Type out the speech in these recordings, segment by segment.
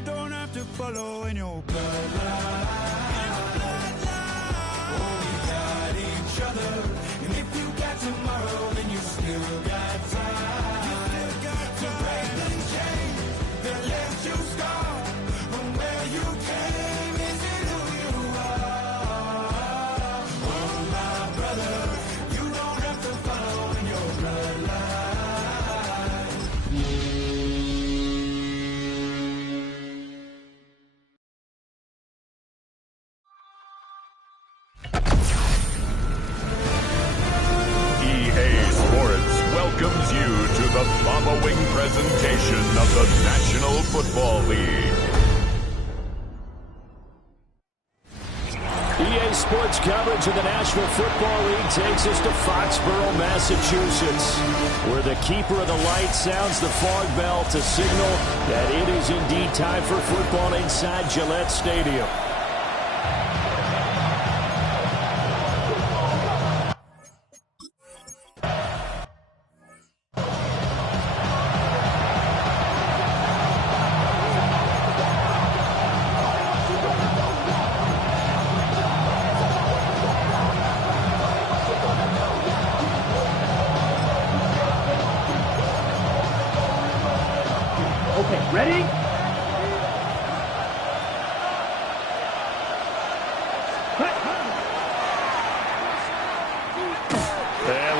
You don't have to follow in your bloodline. Oh, we got each other. And if you got tomorrow, then you still got time. You still got to break the chain that left you scarred from where you came. Is it who you are? Oh, my brother, you don't have to follow in your bloodline. Welcomes you to the following presentation of the National Football League. EA Sports coverage of the National Football League takes us to Foxborough, Massachusetts, where the keeper of the light sounds the fog bell to signal that it is indeed time for football inside Gillette Stadium. Ready? And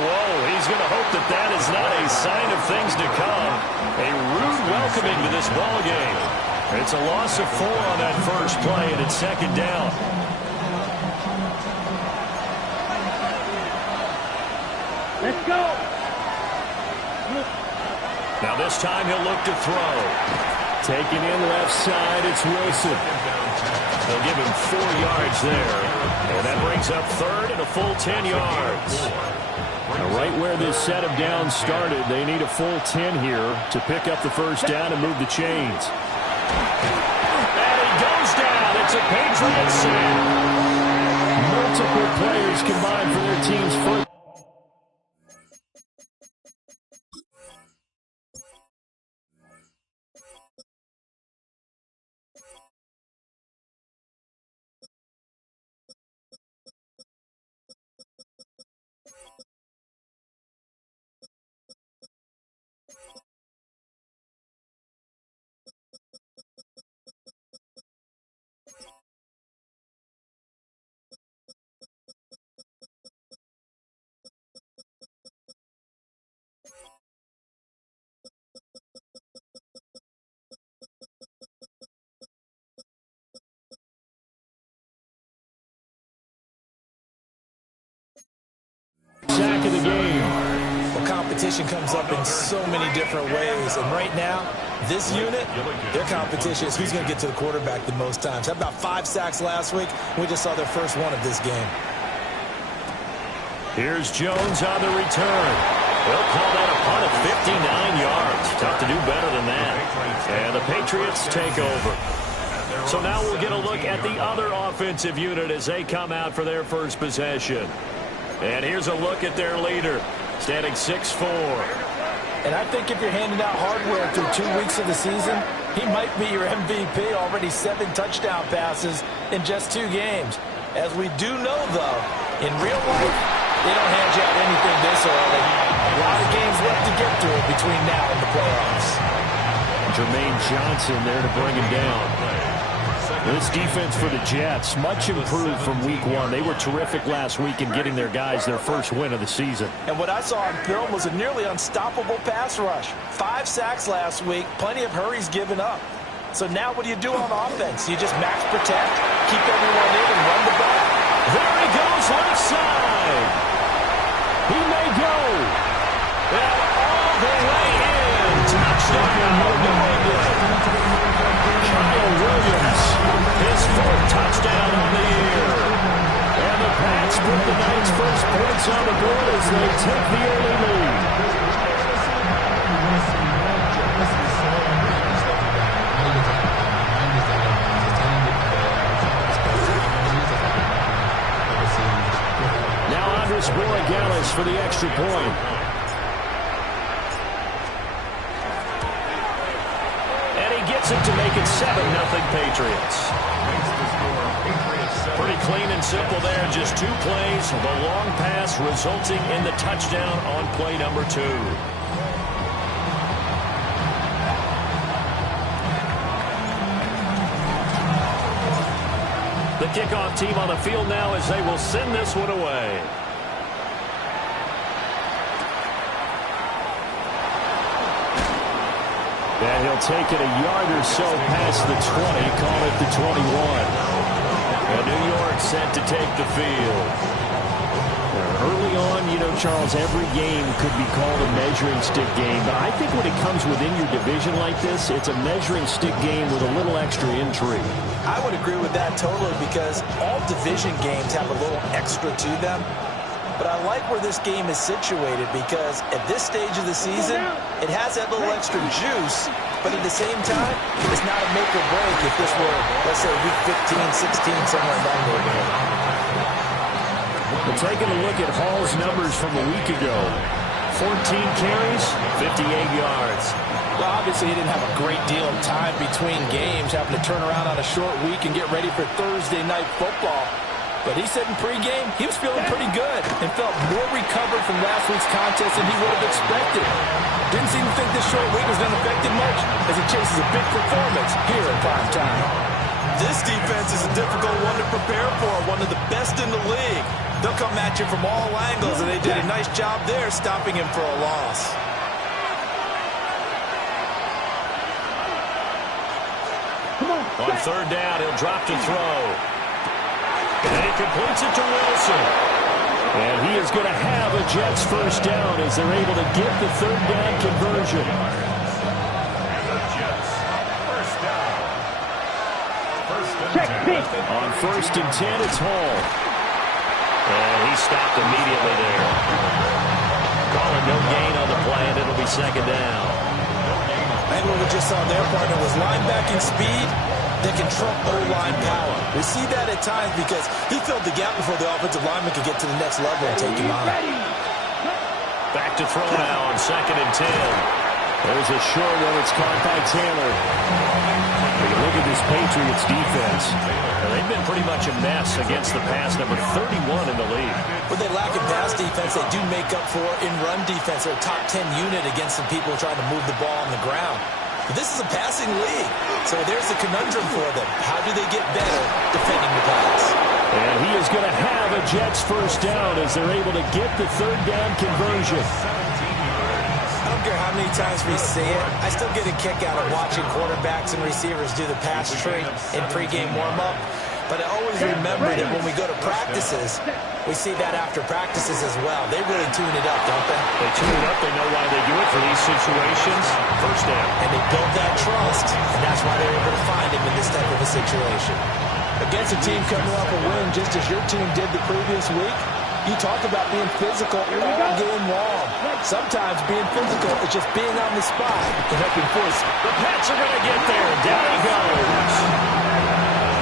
whoa, he's going to hope that that is not a sign of things to come. A rude welcoming to this ball game. It's a loss of 4 on that first play, and it's second down. Let's go. Now this time he'll look to throw. Taking in left side, it's Wilson. They'll give him 4 yards there. And that brings up third and a full 10 yards. Now right where this set of downs started, they need a full 10 here to pick up the first down and move the chains. And he goes down. It's a Patriots sack. Multiple players combined for their team's first. Sack of the game. Well, competition comes up in so many different ways. And right now, this unit, their competition is who's going to get to the quarterback the most times. Had about 5 sacks last week. We just saw their first one of this game. Here's Jones on the return. They'll call that a punt of 59 yards. Tough to do better than that. And the Patriots take over. So now we'll get a look at the other offensive unit as they come out for their first possession. And here's a look at their leader, standing 6'4". And I think if you're handing out hardware through 2 weeks of the season, he might be your MVP. Already 7 touchdown passes in just 2 games. As we do know, though, in real life, they don't hand you out anything this early. A lot of games left to get through between now and the playoffs. Jermaine Johnson there to bring him down. This defense for the Jets, much improved from week 1. They were terrific last week in getting their guys their first win of the season. And what I saw on film was a nearly unstoppable pass rush. 5 sacks last week, plenty of hurries given up. So now what do you do on offense? You just max protect, keep everyone in, and run the ball? There he goes, left side. He may go. And all the way in. Touchdown, New England. Kyle Williams, his 4th touchdown of the year. And the Pats put the night's first points on the board as they take the early lead. Now Andres Borregales for the extra point. And he gets it to make make it 7-0 Patriots. Pretty clean and simple there. Just 2 plays. The long pass resulting in the touchdown on play number 2. The kickoff team on the field now as they will send this one away. And he'll take it a yard or so past the 20, call it the 21. And New York set to take the field. Early on, you know, Charles, every game could be called a measuring stick game. But I think when it comes within your division like this, it's a measuring stick game with a little extra intrigue. I would agree with that totally because all division games have a little extra to them. But I like where this game is situated because at this stage of the season, it has that little extra juice. But at the same time, it's not a make or break if this were, let's say, week 15, 16, somewhere in that neighborhood. We're taking a look at Hall's numbers from a week ago. 14 carries, 58 yards. Well, obviously he didn't have a great deal of time between games, having to turn around on a short week and get ready for Thursday night football. But he said in pregame he was feeling pretty good and felt more recovered from last week's contest than he would have expected. Didn't seem to think this short week was going to affect him much as he chases a big performance here in prime time. This defense is a difficult one to prepare for, one of the best in the league. They'll come at you from all angles, and they did a nice job there stopping him for a loss. On third down, he'll drop to throw. And he completes it to Wilson. And he is going to have a Jets first down as they're able to get the third down conversion. On first and 10, it's Hall. And he stopped immediately there. Calling no gain on the play, and it'll be second down. And what we just saw there, partner, was linebacking speed that can trump O-line power. We see that at times because he filled the gap before the offensive lineman could get to the next level and take him on. Back to throw now on second and 10. There's a short one. It's caught by Taylor. Look at this Patriots defense. They've been pretty much a mess against the pass, number 31 in the league. When they lack in pass defense, they do make up for in run defense. They're a top 10 unit against some people trying to move the ball on the ground. But this is a passing league, so there's a conundrum for them. How do they get better defending the pass? And he is going to have a Jets first down as they're able to get the third down conversion. I don't care how many times we see it. I still get a kick out of watching quarterbacks and receivers do the pass tree in pregame warm-up. But I always remember that when we go to practices, we see that after practices as well. They really tune it up, don't they? They tune it up. They know why they do it for these situations. First down. And they build that trust, and that's why they're able to find him in this type of a situation. Against a team coming off a win just as your team did the previous week, you talk about being physical all game long. Sometimes being physical is just being on the spot and helping force. The Pats are going to get there. Down he goes.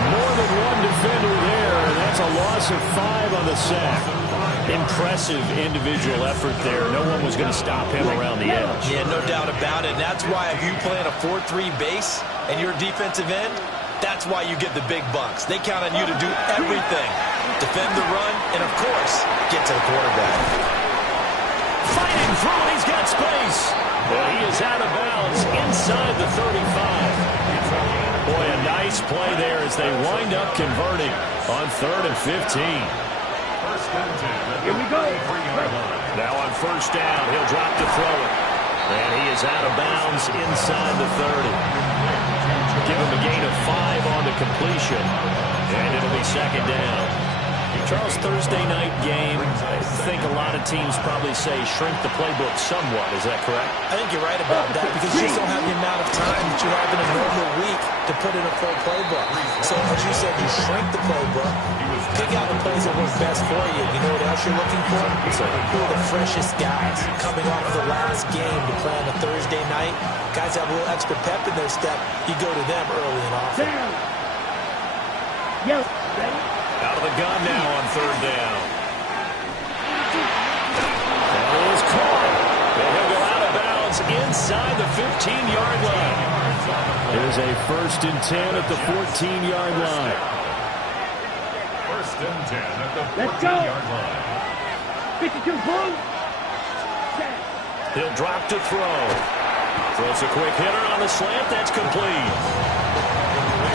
More than one defender there, and that's a loss of 5 on the sack. Impressive individual effort there. No one was going to stop him around the edge. Yeah, no doubt about it. And that's why if you play in a 4-3 base and you're defensive end, that's why you get the big bucks. They count on you to do everything. Defend the run, and of course, get to the quarterback. Fighting through, and he's got space. Well, he is out of bounds inside the 35. Boy, a nice play there as they wind up converting on 3rd and 15. Here we go. Now on first down, he'll drop to throw it. And he is out of bounds inside the 30. Give him a gain of 5 on the completion. And it'll be second down. Charles, Thursday night game, I think a lot of teams probably say shrink the playbook somewhat. Is that correct? I think you're right about that because you just don't have the amount of time that you have in a normal week to put in a full playbook. So, as you said, you shrink the playbook, pick out the plays that work best for you. You know what else you're looking for? Who are the freshest guys coming off of the last game to play on a Thursday night? Guys have a little extra pep in their step. You go to them early and often. Yo, ready? Out of the gun now on 3rd down. That is caught. And he'll go out of bounds inside the 15-yard line. It is a 1st and 10 at the 14-yard line. 1st and 10 at the 14-yard line. 52 full. He'll drop to throw. Throws a quick hitter on the slant. That's complete.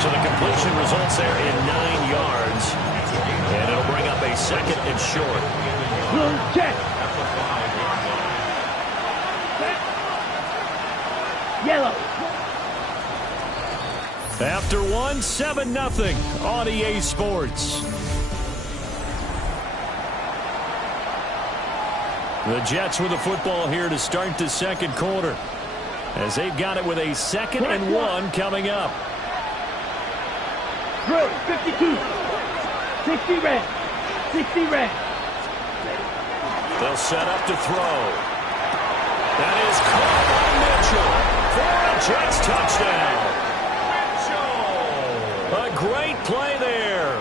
So the completion results there in 9 yards. And it'll bring up a 2nd and short. Blue check. Yellow. After one, 7-0 on EA Sports. The Jets with the football here to start the 2nd quarter, as they've got it with a 2nd and 1 coming up. Blue, 52. 60 red. 60 red. They'll set up to throw. That is caught by Mitchell for a Jets touchdown. A great play there.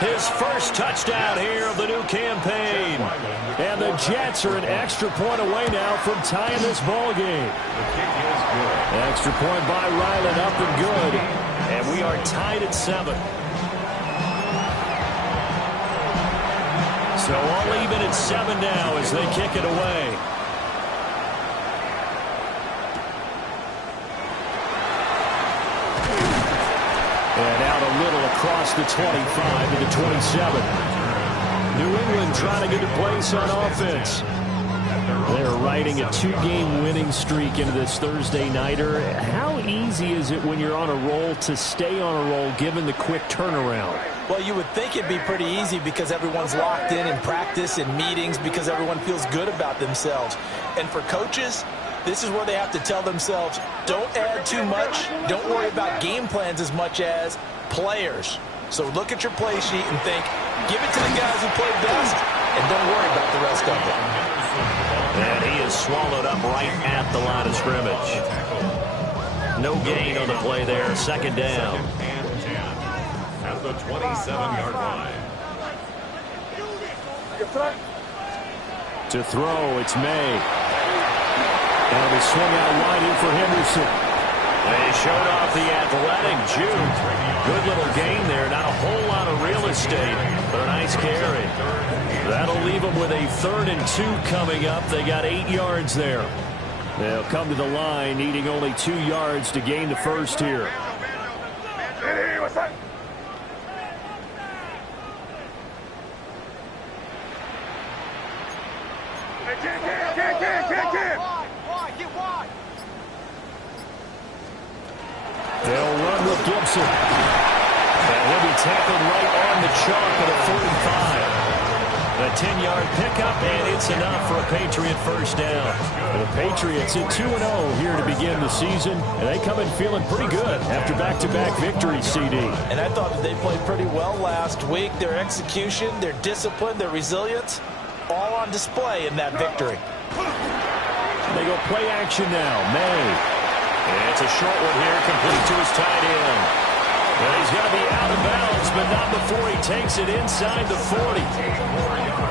His first touchdown here of the new campaign. And the Jets are an extra point away now from tying this ball game. Extra point by Ryland, up and good. And we are tied at 7. So all even at 7 now as they kick it away. And out a little across the 25 to the 27. New England trying to get a place on offense. They're riding a 2-game winning streak into this Thursday nighter. How easy is it when you're on a roll to stay on a roll given the quick turnaround? Well, you would think it'd be pretty easy because everyone's locked in practice and meetings because everyone feels good about themselves. And for coaches, this is where they have to tell themselves, don't add too much. Don't worry about game plans as much as players. So look at your play sheet and think, give it to the guys who play best, and don't worry about the rest of it. And he is swallowed up right at the line of scrimmage. No gain on the play there. 2nd down. At the 27-yard line. To throw, it's May. And it'll be swung out wide in for Henderson. They showed off the athletic juke. Good little gain there. Not a whole lot of real estate, but a nice carry. That'll leave them with a 3rd and 2 coming up. They got 8 yards there. They'll come to the line needing only 2 yards to gain the first here. They'll run with Gibson. And he'll be tackled right on the chalk at a 45. A 10-yard pickup, and it's enough for a Patriot first down. The Patriots at 2-0 here to begin the season, and they come in feeling pretty good after back-to-back victories, CD. And I thought that they played pretty well last week. Their execution, their discipline, their resilience, all on display in that victory. They go play action now. May. And it's a short one here, complete to his tight end. And he's going to be out of bounds, but not before he takes it inside the 40.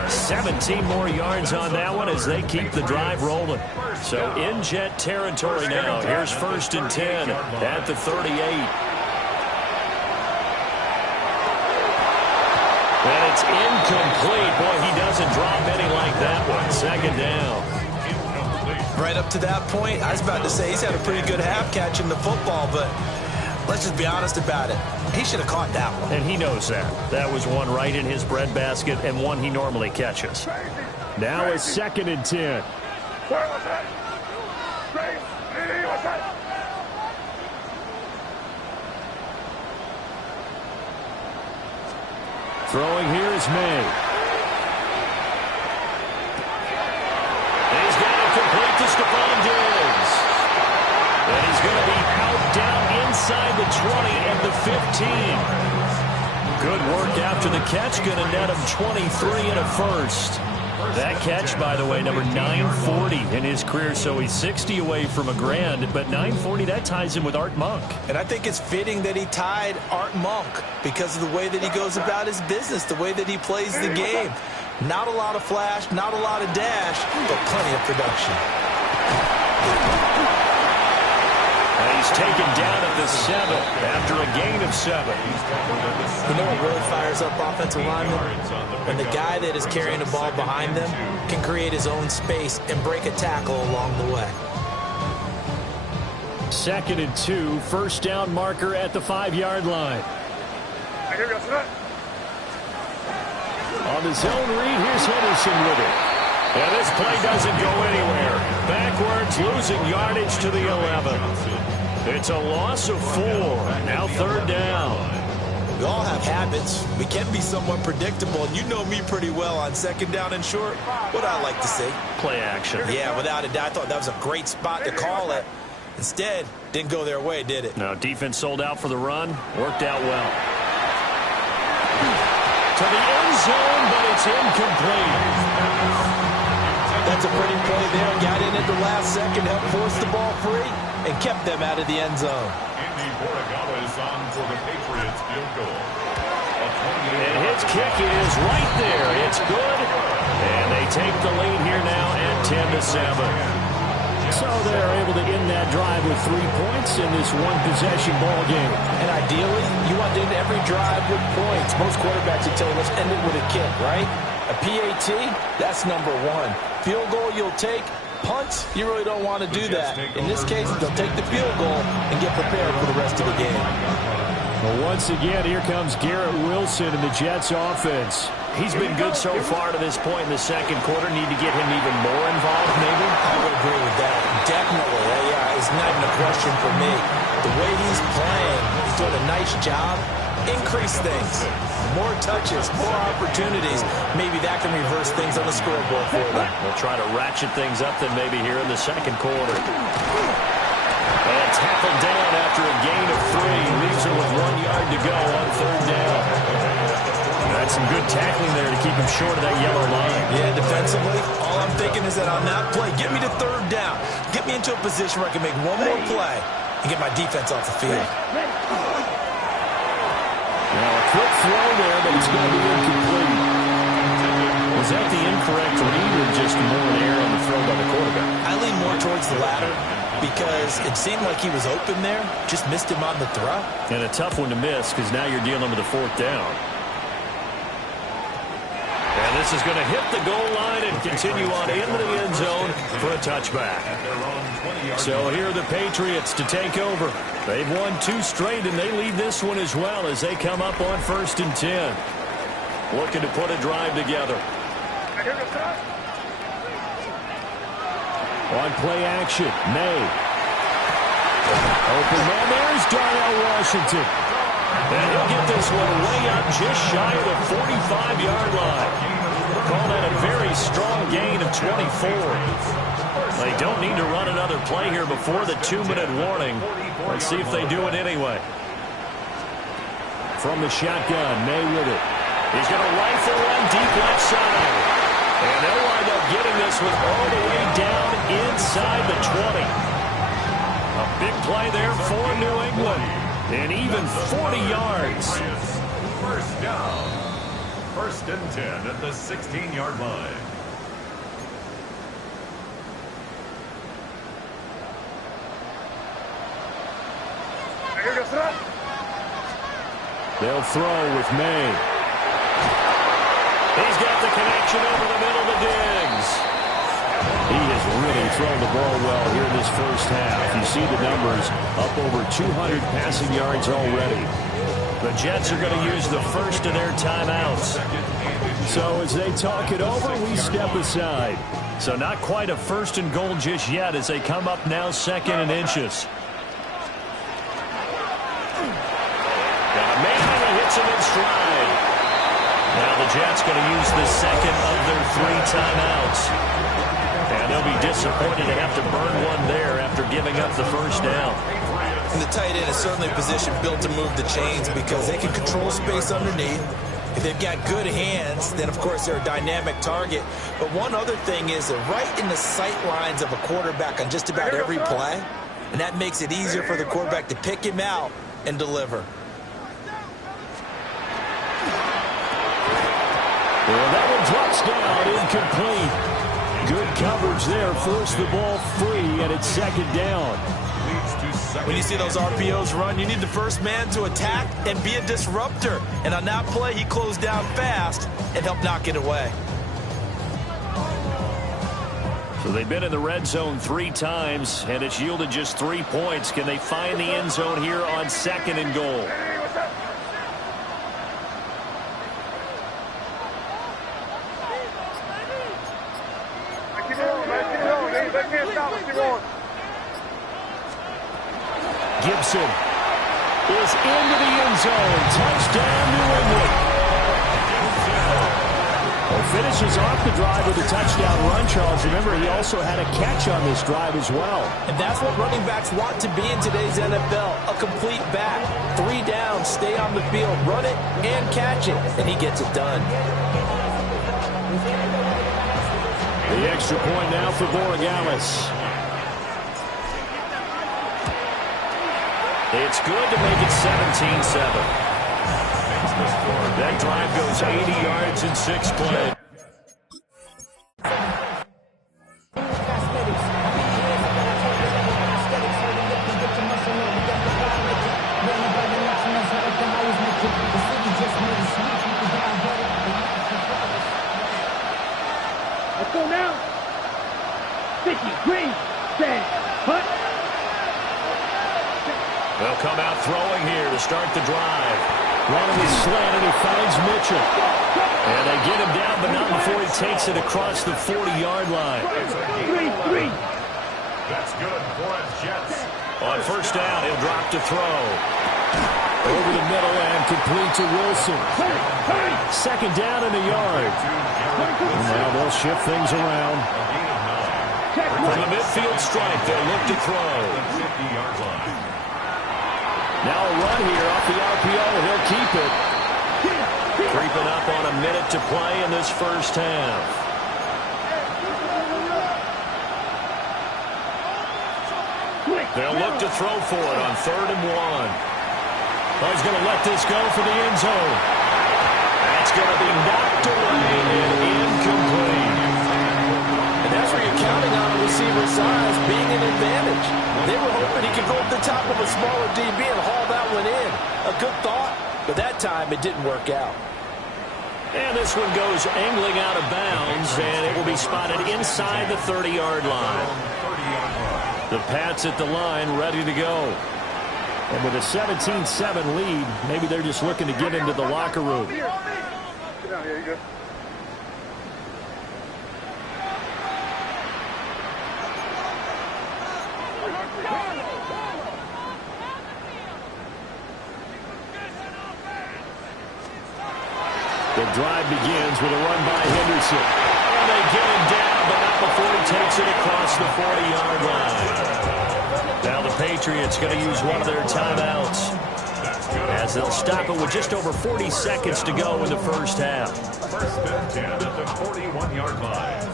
17 more yards on that one as they keep the drive rolling. So in Jet territory now. Here's 1st and 10 at the 38. And it's incomplete. Boy, he doesn't drop any like that one. 2nd down. Right up to that point, I was about to say he's had a pretty good half catching the football, but let's just be honest about it. He should have caught that one. And he knows that. That was one right in his breadbasket and one he normally catches. Now it's 2nd and 10. Throwing here is May. He's got it complete to Stephon Diggs. And he's going to be out down inside the 20 and the 15. Good work after the catch. Going to net him 23 and a first. That catch, by the way, number 940 in his career, so he's 60 away from a grand, but 940, that ties him with Art Monk. And I think it's fitting that he tied Art Monk because of the way that he goes about his business, the way that he plays the game. Not a lot of flash, not a lot of dash, but plenty of production. And he's taken down at the 7 after a gain of 7. You know what really fires up offensive linemen? When the guy that is carrying the ball behind them can create his own space and break a tackle along the way. 2nd and 2, first down marker at the 5-yard line. On the zone read, here's Henderson with it. And this play doesn't go anywhere. Backwards, losing yardage to the 11. It's a loss of 4. Now 3rd down. We all have habits. We can be somewhat predictable, and you know me pretty well on 2nd down and short. What I like to see. Play action. Yeah, without a doubt, I thought that was a great spot to call it. Instead, didn't go their way, did it? Now, defense sold out for the run. Worked out well. To the end zone, but it's incomplete. That's a pretty play there. Got in at the last second, helped force the ball free, and kept them out of the end zone. Andy Borregala is on for the Patriots field goal. And his kick is right there. It's good. And they take the lead here now at 10-7. So they're able to end that drive with 3 points in this one-possession ball game. And ideally, you want to end every drive with points. Most quarterbacks would tell you, let's end it with a kick, right? A PAT, that's number 1. Field goal you'll take. Punts, you really don't want to do that. In this case, they'll take the field goal and get prepared for the rest of the game. Well, once again, here comes Garrett Wilson in the Jets offense. He's been good so far to this point in the second quarter. Need to get him even more involved, maybe? I would agree with that. Definitely. Yeah, it's not even a question for me. The way he's playing, he's doing a nice job. Increase things. More touches, more opportunities. Maybe that can reverse things on the scoreboard for them. We'll try to ratchet things up then maybe here in the second quarter. And tackled down after a gain of 3. Leaves her with 1 yard to go on 3rd down. That's some good tackling there to keep him short of that yellow line. Yeah, defensively, all I'm thinking is that on that play, get me to 3rd down. Get me into a position where I can make one more play and get my defense off the field. Now a quick throw there, but it's going to be incomplete. Was that the incorrect read or just more an error on the throw by the quarterback? I lean more towards the latter because it seemed like he was open there, just missed him on the throw. And a tough one to miss because now you're dealing with a 4th down. And this is going to hit the goal line and continue on into the end zone for a touchback. So here are the Patriots to take over. They've won 2 straight, and they lead this one as well as they come up on 1st and 10. Looking to put a drive together. On play action, May. Open man, there's Darnell Washington. And he'll get this one way up just shy of the 45-yard line. Call that a very strong gain of 24. They don't need to run another play here before the 2-minute warning. Let's see if they do it anyway. From the shotgun, May with it. He's going to rifle one deep left side. And they'll wind up getting this one all the way down inside the 20. A big play there for New England. And even 40 yards. First down. 1st and 10 at the 16-yard line. They'll throw with May. He's got the connection over the middle to Diggs. He has really thrown the ball well here in this first half. You see the numbers, up over 200 passing yards already. The Jets are going to use the first of their timeouts. So as they talk it over, we step aside. So not quite a 1st and goal just yet as they come up now 2nd and inches. Got a man and hits him in stride. Now the Jets going to use the 2nd of their 3 timeouts. And they'll be disappointed to have to burn one there after giving up the 1st down. And the tight end is certainly a position built to move the chains because they can control space underneath. If they've got good hands, then of course they're a dynamic target. But one other thing is they're right in the sight lines of a quarterback on just about every play. And that makes it easier for the quarterback to pick him out and deliver. Well, that one drops down, incomplete. Good coverage there, forced the ball free, and it's 2nd down. When you see those RPOs run, you need the first man to attack and be a disruptor. And on that play, he closed down fast and helped knock it away. So they've been in the red zone 3 times, and it's yielded just 3 points. Can they find the end zone here on 2nd and goal? Gibson is into the end zone. Touchdown, New England. Well, finishes off the drive with a touchdown run, Charles. Remember, he also had a catch on this drive as well. And that's what running backs want to be in today's NFL, a complete back. 3 down, stay on the field, run it, and catch it, and he gets it done. The extra point now for Borregales. It's good to make it 17-7. That drive goes 80 yards in 6 plays. Let's go now. 50, green, stand, hut. They'll come out throwing here to start the drive. Running his slant, and he finds Mitchell. And they get him down, but not before he takes it across the 40-yard line. 3. That's good for a Jets. On first down, he'll drop to throw. Over the middle and complete to Wilson. Second down in the yard. And now they'll shift things around. From the midfield stripe, they'll look to throw. 50-yard line. Now a run here off the RPO. He'll keep it. Creeping up on a minute to play in this first half. They'll look to throw for it on 3rd and 1. Oh, he's going to let this go for the end zone. That's going to be knocked away and incomplete. And that's where you're counting on a receiver's size being an advantage. They were hoping he could go up the top of a smaller DB and haul that one in. A good thought, but that time it didn't work out. And this one goes angling out of bounds, and it will be spotted inside the 30-yard line. The Pats at the line, ready to go. And with a 17-7 lead, maybe they're just looking to get into the locker room. The drive begins with a run by Henderson. And they get him down, but not before he takes it across the 40-yard line. Now the Patriots going to use one of their timeouts, as they'll stop it with just over 40 seconds to go in the first half. First and 10 at the 41-yard line.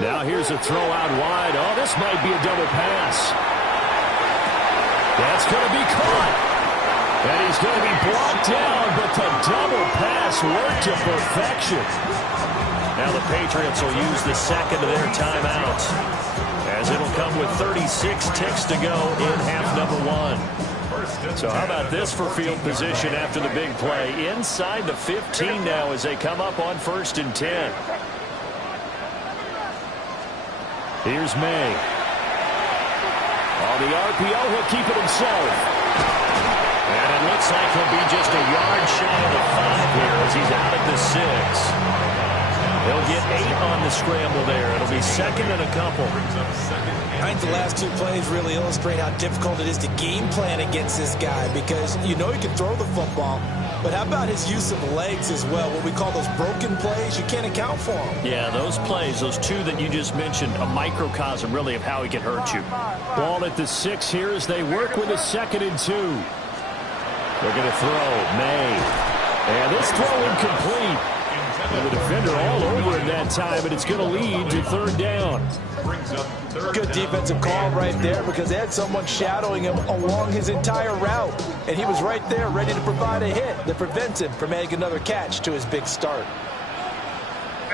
Now here's a throw out wide. Oh, this might be a double pass. That's going to be caught. And he's going to be brought down, but the double pass worked to perfection. Now the Patriots will use the second of their timeouts, as it'll come with 36 ticks to go in half number 1. So how about this for field position after the big play? Inside the 15 now as they come up on 1st and 10. Here's May. On the RPO, he'll keep it himself. And it looks like he'll be just a yard shy of the 5 here as he's out at the 6. He'll get 8 on the scramble there. It'll be 2nd and a couple. I think the last 2 plays really illustrate how difficult it is to game plan against this guy, because you know he can throw the football, but how about his use of legs as well? What we call those broken plays, you can't account for them. Yeah, those plays, those 2 that you just mentioned, a microcosm really of how he can hurt you. Ball at the 6 here as they work with a 2nd and 2. They're going to throw. May. And this throw incomplete. The defender all over him that time, and it's going to lead to third down. Good defensive call right there because they had someone shadowing him along his entire route. And he was right there ready to provide a hit that prevents him from making another catch to his big start.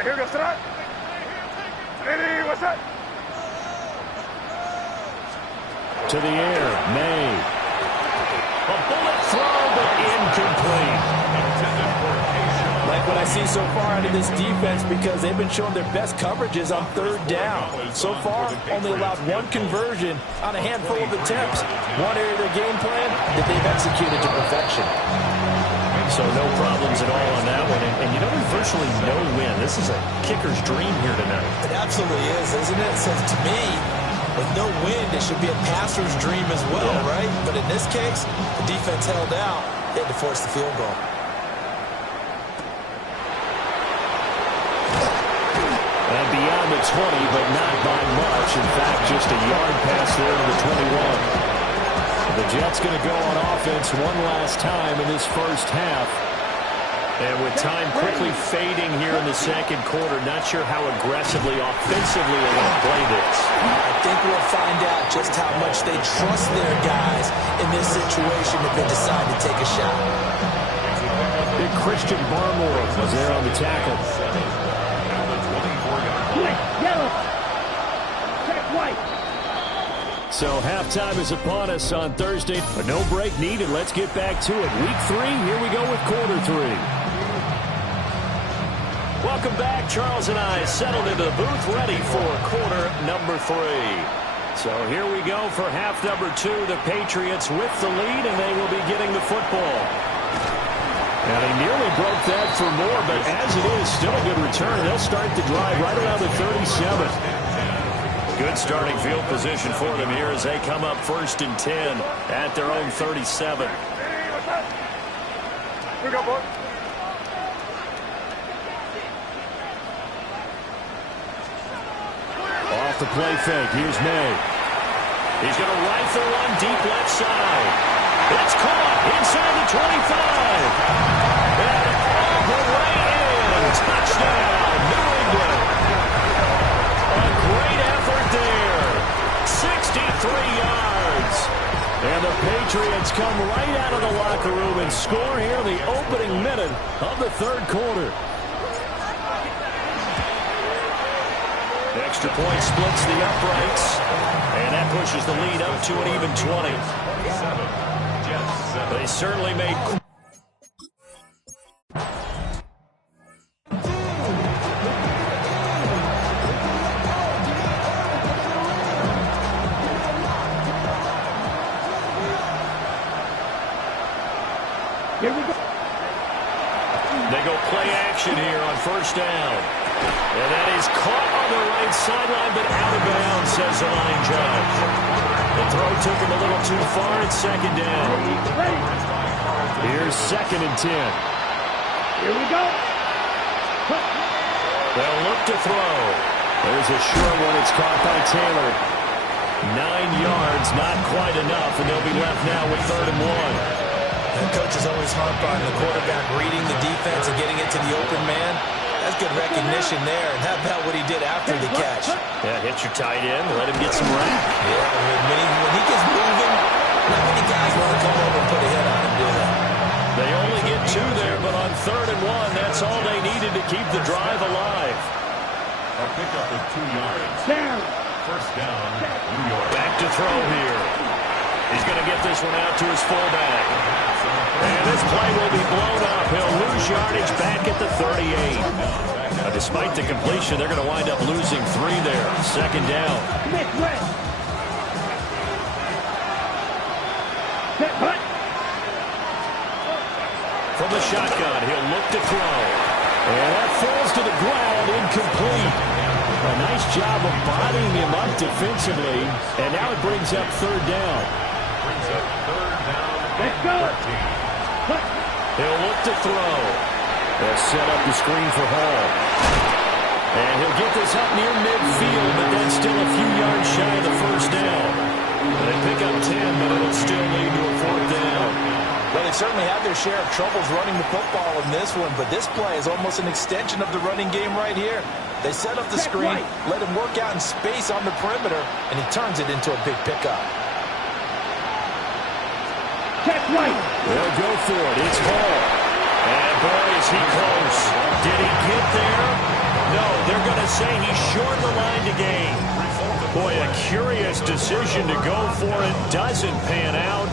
Here goes that. Ready, what's that? To the air, May. A bullet throw, but incomplete. Like what I see so far out of this defense because they've been showing their best coverages on third down. So far, only allowed one conversion on a handful of attempts. One area of their game plan that they've executed to perfection. So no problems at all on that one. And you know, there's virtually no win. This is a kicker's dream here tonight. It absolutely is, isn't it? So to me, with no win, it should be a passer's dream as well, right? But in this case, the defense held out. They had to force the field goal. And beyond the 20, but not by much. In fact, just a yard pass there to the 21. The Jets going to go on offense one last time in this first half. And with time quickly fading here in the second quarter, not sure how aggressively, offensively they're going to play this. I think we'll find out just how much they trust their guys in this situation if they decide to take a shot. Big Christian Barmore was there on the tackle. Yellow. Check white. So halftime is upon us on Thursday. A no break needed. Let's get back to it. Week 3, here we go with quarter 3. Welcome back. Charles and I settled into the booth ready for quarter number 3. So here we go for half number 2. The Patriots with the lead, and they will be getting the football. And they nearly broke that for more, but as it is, still a good return. They'll start the drive right around the 37. Good starting field position for them here as they come up 1st and 10 at their own 37. Here we go, boy. Off the play fake. Here's May. He's going to rifle one deep left side. It's caught inside the 25. And all the way in. Touchdown, New England. A great effort there. 63 yards. And the Patriots come right out of the locker room and score here in the opening minute of the third quarter. Extra point splits the uprights, and that pushes the lead up to an even 20. They certainly made... Here we go. They go play action here on 1st down. And that is caught on the right sideline, but out of bounds, says the line judge. The throw took him a little too far at 2nd down. Here's 2nd and 10. Here we go. They'll look to throw. There's a short one. It's caught by Taylor. 9 yards, not quite enough, and they'll be left now with 3rd and 1. The coach is always harp on the quarterback reading the defense and getting into the open man. That's good recognition there. And how about what he did after the catch? Yeah, hit your tight end, let him get some rap. Yeah, when he gets moving, not many guys want to come over and put a hit on him, do they? They only get 2 there, but on 3rd and 1, that's all they needed to keep the drive alive. A pickup of 2 yards. Down. 1st down, New York. Back to throw here. He's going to get this one out to his fullback. And this play will be blown up. He'll lose yardage back at the 38. Despite the completion, they're going to wind up losing 3 there. 2nd down. Miss West. Set hut. From the shotgun, he'll look to throw. And that falls to the ground, incomplete. A nice job of bodying him up defensively. And now it brings up 3rd down. Let's go. He'll look to throw. They'll set up the screen for Hall. And he'll get this up near midfield, but that's still a few yards shy of the 1st down. They pick up 10, but it'll still lead to a 4th down. Well, they certainly have their share of troubles running the football in this one, but this play is almost an extension of the running game right here. They set up the screen, let him work out in space on the perimeter, and he turns it into a big pickup. Check right. They'll go for it. It's Hall. And boy, is he close. Did he get there? No, they're going to say he's short the line to gain. Boy, a curious decision to go for it. Doesn't pan out.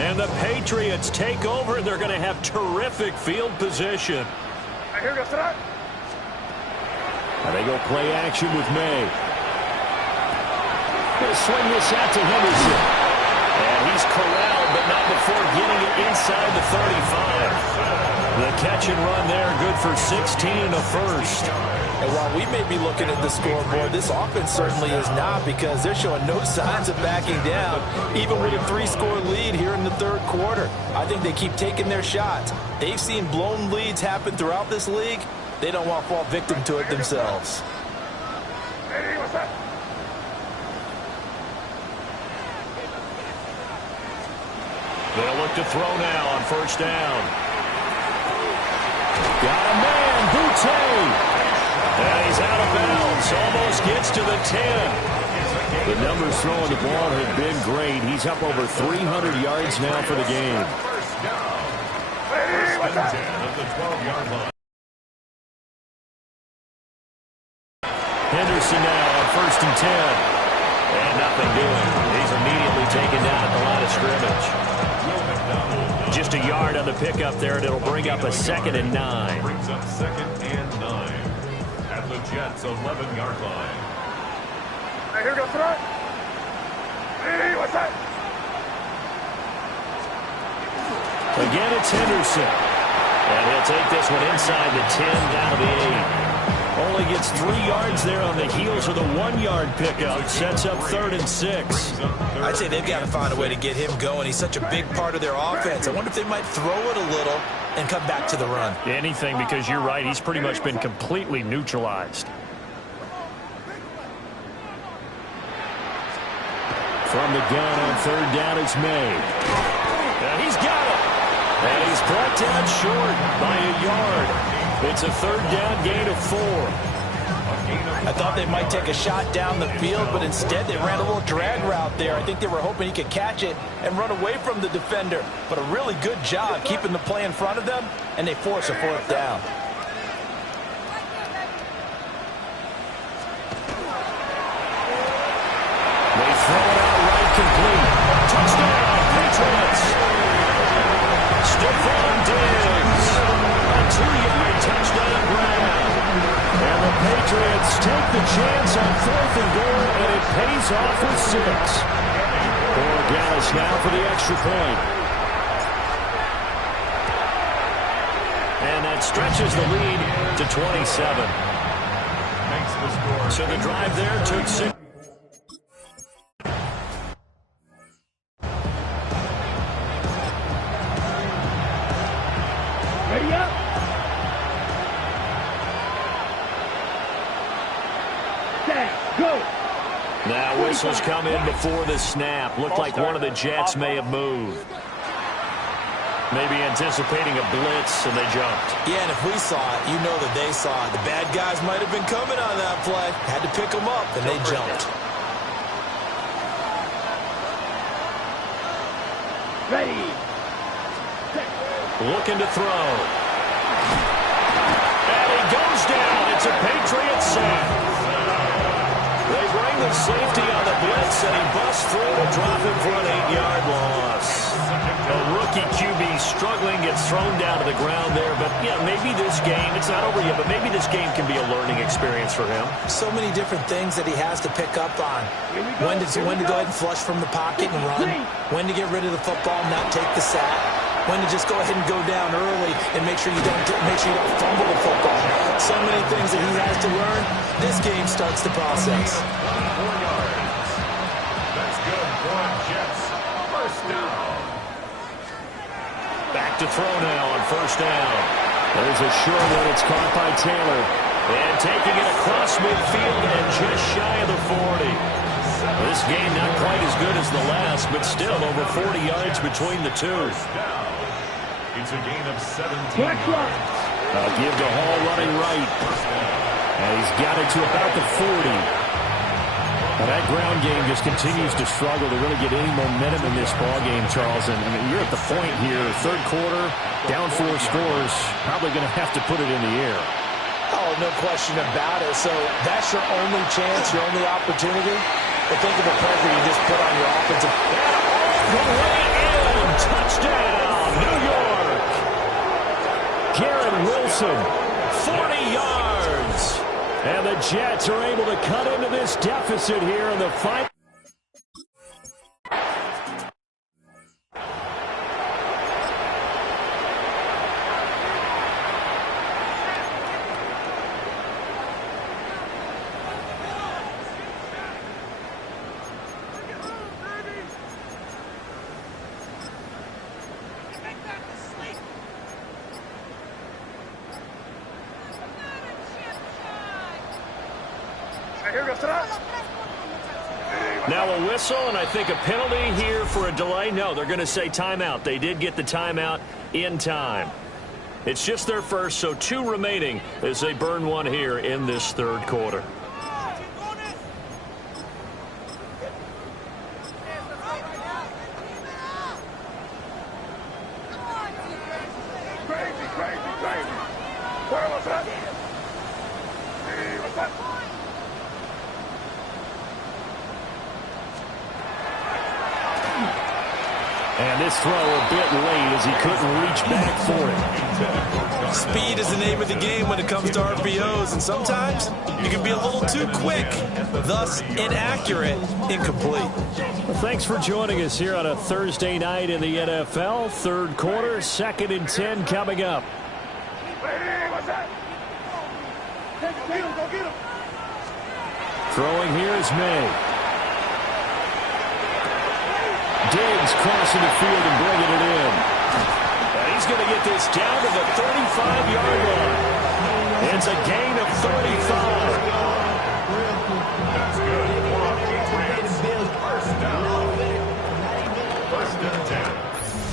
And the Patriots take over, and they're going to have terrific field position. And they go play action with May. Going to swing this out to Henderson. And he's corralled, but not before getting it inside the 35. The catch and run there, good for 16 and a first. And while we may be looking at the scoreboard, this offense certainly is not, because they're showing no signs of backing down, even with a 3-score lead here in the third quarter. I think they keep taking their shots. They've seen blown leads happen throughout this league. They don't want to fall victim to it themselves. They'll look to throw now on 1st down. Got a man, Boutte. And he's out of bounds. Almost gets to the 10. The numbers throwing the ball have been great. He's up over 300 yards now for the game. First and 10 at the 12-yard line. Henderson now on 1st and 10. And nothing doing. He's immediately taken down at the line of scrimmage. Just a yard on the pickup there, and it'll bring up a 2nd and 9. Brings up 2nd and 9 at the Jets' 11-yard line. Here goes front. Hey, what's that? Again, it's Henderson. And he'll take this one inside the 10, down to the 8. Only gets 3 yards there on the heels of the 1-yard pickup. Sets up 3rd and 6. I'd say they've got to find a way to get him going. He's such a big part of their offense. I wonder if they might throw it a little and come back to the run. Anything, because you're right. He's pretty much been completely neutralized. From the gun on 3rd down, it's May. And he's got it. And he's brought down short by a yard. It's a 3rd down gain of 4. I thought they might take a shot down the field, but instead they ran a little drag route there. I think they were hoping he could catch it and run away from the defender. But a really good job keeping the play in front of them, and they force a 4th down. They throw it out right, complete. Touchdown, Patriots. Stephon Diggs. A 2-yard touchdown grab. And the Patriots take the chance on 4th and goal, and it pays off with 6. Borregales now for the extra point. And that stretches the lead to 27. Makes the score. So the drive there took 6. Ready up. Set, go. Now whistles come in before the snap. Looked like one of the Jets may have moved. Maybe anticipating a blitz, and they jumped. Yeah, and if we saw it, you know that they saw it. The bad guys might have been coming on that play. Had to pick them up, and they jumped. Ready. Looking to throw. And he goes down. It's a Patriot sack. They bring the safety on the blitz, and he busts through to drop him for an 8-yard loss. A rookie QB struggling, gets thrown down to the ground there. But, yeah, maybe this game, it's not over yet, but maybe this game can be a learning experience for him. So many different things that he has to pick up on. When to go ahead and flush from the pocket and run. When to get rid of the football and not take the sack. When to just go ahead and go down early and make sure you don't fumble the football. So many things that he has to learn. This game starts the process. 4 yards. That's good for Jets. First down. Back to throw now on 1st down. There's a short one. It's caught by Taylor. And taking it across midfield and just shy of the 40. This game not quite as good as the last, but still over 40 yards between the two. It's a gain of 17 Black flag. I'll give to Hall running right. And he's got it to about the 40. And that ground game just continues to struggle to really get any momentum in this ballgame, Charles. And I mean, you're at the point here, third quarter, down 4 scores, probably going to have to put it in the air. Oh, no question about it. So that's your only chance, your only opportunity. But think of the pressure you just put on your offensive. The way in, touchdown, New York. Garrett Wilson, 40 yards. And the Jets are able to cut into this deficit here in the final. Now a whistle, and I think a penalty here for a delay. No, they're going to say timeout. They did get the timeout in time. It's just their first, so 2 remaining as they burn one here in this third quarter. And this throw a bit late as he couldn't reach back for it. Speed is the name of the game when it comes to RPOs, and sometimes you can be a little too quick, thus inaccurate, incomplete. Well, thanks for joining us here on a Thursday night in the NFL. Third quarter, 2nd and 10 coming up. Throwing here is May. Diggs crossing the field and bringing it in. And he's going to get this down to the 35-yard line. It's a gain of 35. That's good. First and 10.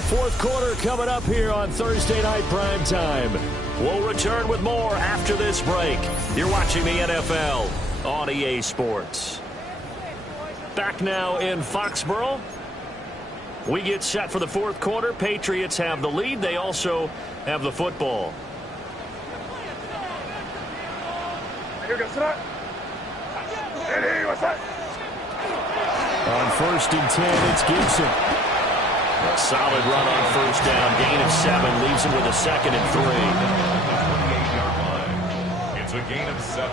Fourth quarter coming up here on Thursday Night Primetime. We'll return with more after this break. You're watching the NFL on EA Sports. Back now in Foxborough. We get set for the fourth quarter. Patriots have the lead. They also have the football. On 1st and 10, it's Gibson. A solid run on first down. Gain of 7 leaves him with a 2nd and 3. 28-yard line. It's a gain of 7.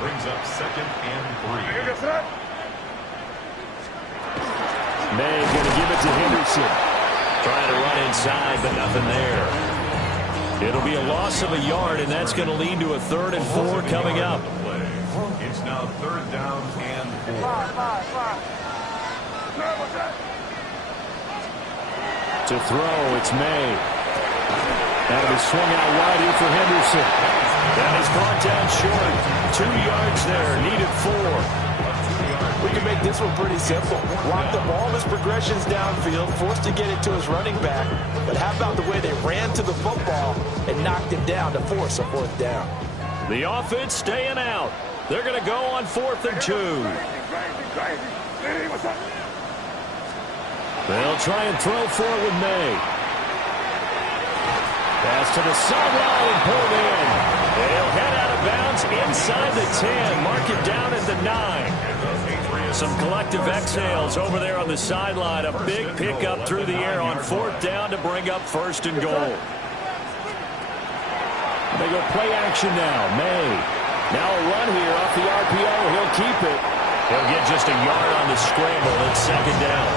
Brings up 2nd and 3. May going to give it to Henderson. Trying to run inside, but nothing there. It'll be a loss of a yard, and that's going to lead to a 3rd and 4 coming up. It's now 3rd down and 4. To throw, it's May. That'll be swung out wide here for Henderson. That is brought down short. 2 yards there, needed 4. We can make this one pretty simple. Locked up all his progressions downfield, forced to get it to his running back. But how about the way they ran to the football and knocked him down to force a 4th down? The offense staying out. They're going to go on 4th and 2. They'll try and throw for it with May. Pass to the sideline and pulled in. They'll head out of bounds inside the 10. Mark it down at the 9. Some collective exhales over there on the sideline. A big pickup through the air on 4th down to bring up 1st and goal. They go play action now. May. Now a run here off the RPO. He'll keep it. He'll get just a yard on the scramble. It's 2nd down.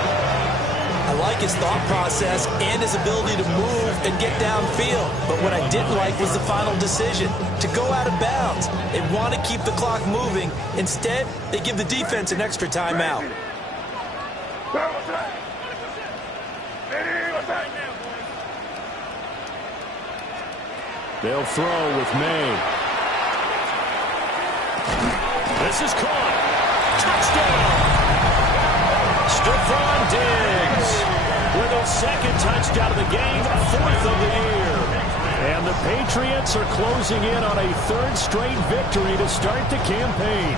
I like his thought process and his ability to move and get downfield. But what I didn't like was the final decision, to go out of bounds. They want to keep the clock moving. Instead, they give the defense an extra timeout. They'll throw with May. This is caught. Touchdown! Stephon Diggs with his second touchdown of the game, fourth of the year. And the Patriots are closing in on a third straight victory to start the campaign.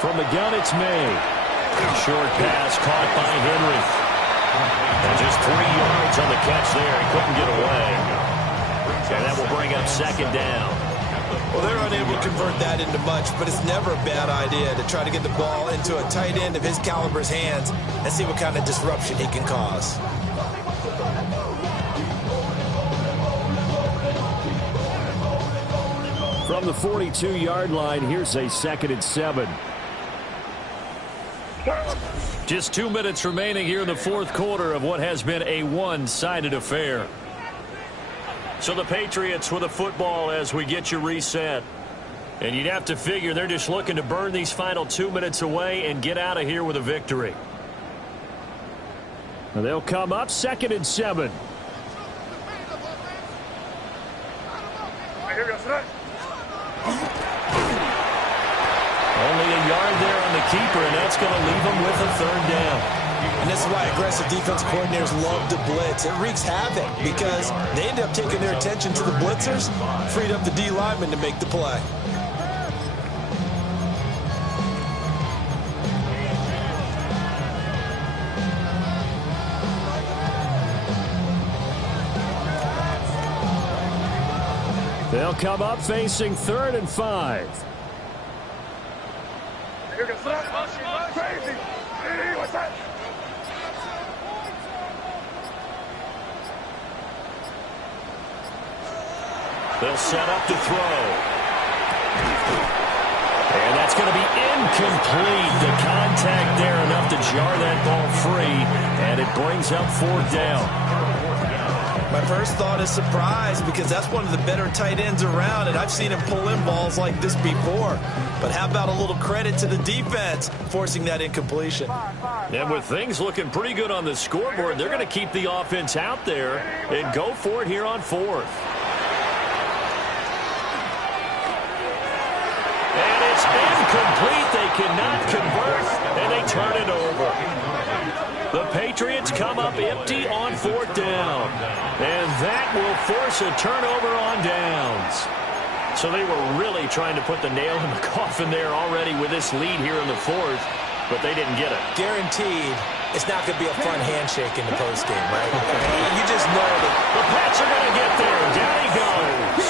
From the gun, it's May. Short pass caught by Henry. And just 3 yards on the catch there. He couldn't get away. And that will bring up second down. Well, they're unable to convert that into much, but it's never a bad idea to try to get the ball into a tight end of his caliber's hands and see what kind of disruption he can cause. From the 42-yard line, here's a 2nd and 7. Just 2 minutes remaining here in the fourth quarter of what has been a one-sided affair. So the Patriots with the football as we get you reset. And you'd have to figure they're just looking to burn these final 2 minutes away and get out of here with a victory. And they'll come up 2nd and 7. Only a yard there on the keeper, and that's going to leave them with a third down. And this is why aggressive defense coordinators love to blitz. It wreaks havoc because they end up taking their attention to the blitzers, freed up the D lineman to make the play. They'll come up facing 3rd and 5. Crazy. What's that? They'll set up to throw. And that's going to be incomplete. The contact there enough to jar that ball free, and it brings up 4th down. My first thought is surprise because that's one of the better tight ends around, and I've seen him pull in balls like this before. But how about a little credit to the defense forcing that incompletion? And with things looking pretty good on the scoreboard, they're going to keep the offense out there and go for it here on 4th. And it's incomplete. They cannot convert, and they turn it over. The Patriots come up empty on 4th down. And that will force a turnover on downs. So they were really trying to put the nail in the coffin there already with this lead here in the 4th, but they didn't get it. Guaranteed it's not going to be a fun handshake in the postgame, right? You just know that. The Pats are going to get there. Down he goes.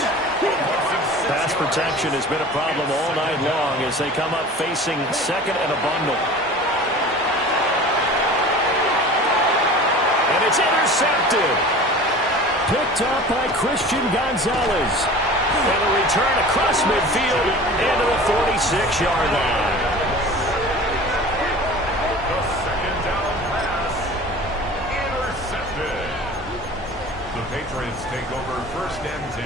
Pass protection has been a problem all night long as they come up facing 2nd and a bundle. And it's intercepted. Picked up by Christian Gonzalez. And a return across midfield into the 46-yard line. The 2nd down pass intercepted. The Patriots take over 1st and 10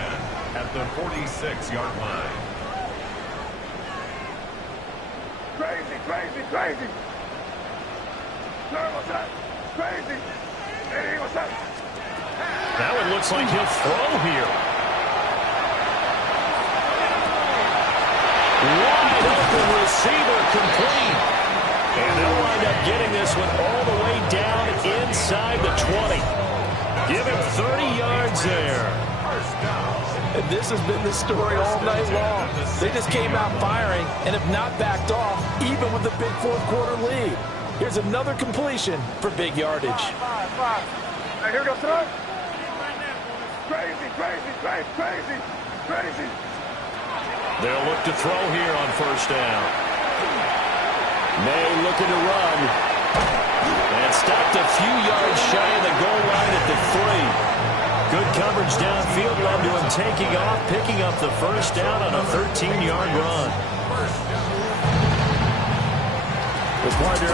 at the 46-yard line. Crazy. What's that? Crazy. Hey, what's that? Now it looks like he'll throw here. Wide open receiver complete. And they'll wind up getting this one all the way down inside the 20. Give him 30 yards there. And this has been the story all night long. They just came out firing and have not backed off, even with the big fourth quarter lead. Here's another completion for big yardage. Hey, here goes tonight. Crazy. They'll look to throw here on 1st down. May looking to run. And stopped a few yards shy of the goal line at the 3. Good coverage downfield led to him taking off, picking up the 1st down on a 13-yard run. With partner